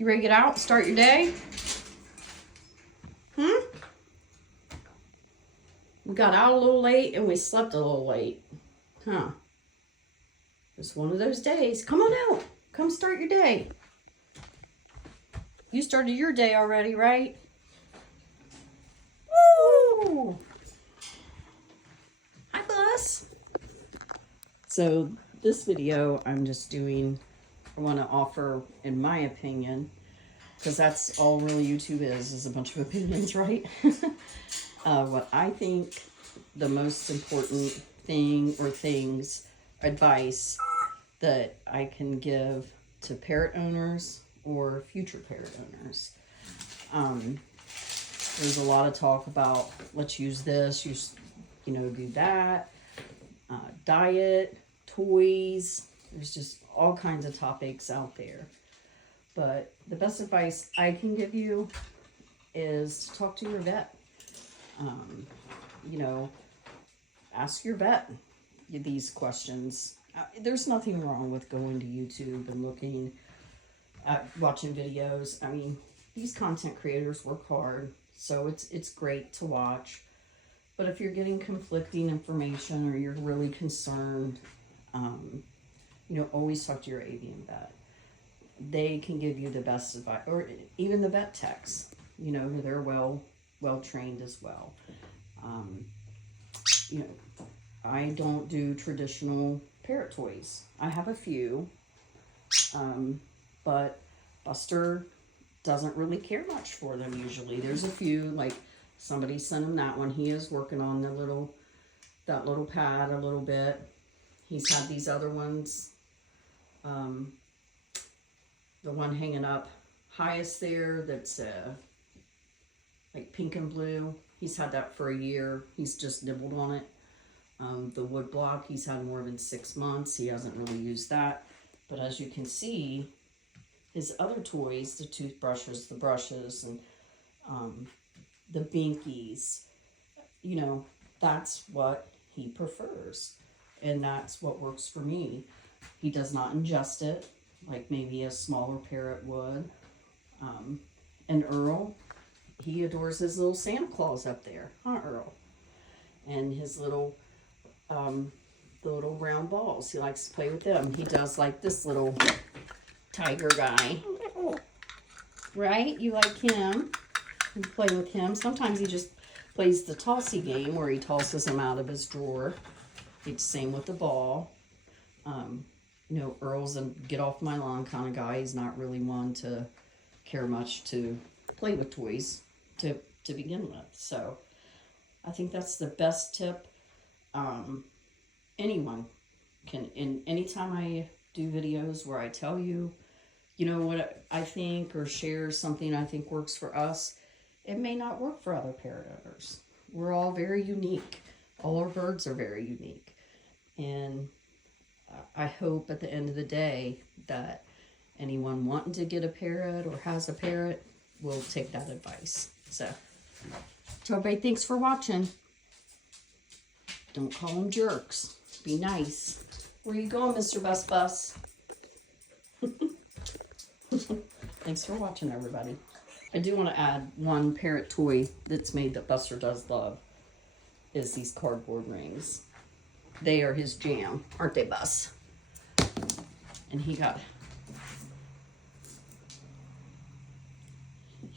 You ready to get out, start your day? We got out a little late and we slept a little late. Huh. It's one of those days. Come on out. Come start your day. You started your day already, right? Woo! Hi, Bus. So this video I'm just doing, I want to offer, in my opinion, because that's all really YouTube is a bunch of opinions, right? What I think the most important thing or things, advice that I can give to parrot owners or future parrot owners. There's a lot of talk about, let's use this, do that, diet, toys. There's just all kinds of topics out there. But the best advice I can give you is to talk to your vet. Ask your vet these questions. There's nothing wrong with going to YouTube and looking at watching videos. I mean, these content creators work hard, so it's great to watch. But if you're getting conflicting information or you're really concerned, always talk to your avian vet. They can give you the best advice, or even the vet techs. They're well trained as well. I don't do traditional parrot toys. I have a few, but Buster doesn't really care much for them usually. There's a few, like somebody sent him that one. He is working on that little pad a little bit. He's had these other ones. The one hanging up highest there that's like pink and blue. He's had that for a year. He's just nibbled on it. The wood block, he's had more than 6 months. He hasn't really used that. But as you can see, his other toys, the toothbrushes, the brushes, and the binkies, that's what he prefers. And that's what works for me. He does not ingest it like maybe a smaller parrot would. And Earl, he adores his little Santa Claus up there, huh, Earl? And his the little round balls. He likes to play with them. He does like this little tiger guy. Right? You like him. You play with him. Sometimes he just plays the tossy game where he tosses him out of his drawer. It's same with the ball. Earl's a get off my lawn kind of guy. He's not really one to care much to play with toys to begin with. So I think that's the best tip. Anyone can, anytime I do videos where I tell you, what I think or share something I think works for us, it may not work for other parrot owners. We're all very unique. All our birds are very unique. And I hope at the end of the day that anyone wanting to get a parrot or has a parrot will take that advice. So everybody, thanks for watching. Don't call them jerks. Be nice. Where you going, Mr. Bus Bus? Thanks for watching, everybody. I do want to add one parrot toy that's made that Buster does love is these cardboard rings. They are his jam, aren't they, Bus? And he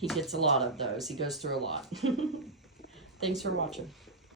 gets a lot of those. He goes through a lot. Thanks for watching.